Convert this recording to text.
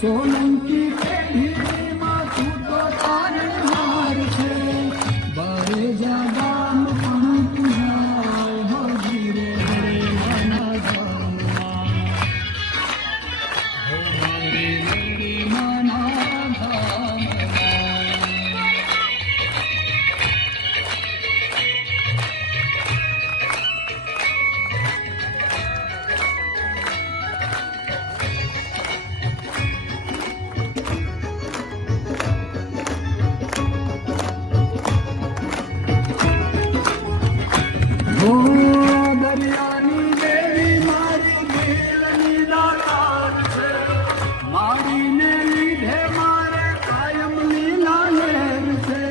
સોલંકી પેઢીમાં તું તો તારણહાર છે. બારે જાગામ પણ તું જાય હો ધીરે ધીરે માના ધામમાં. હો મારે મેળી માના ધામમાં. દરિયાની દેવી મારી દિલની દાતાર છે. મારીને લીધે મારે કાયમ લીલા લહેર છે.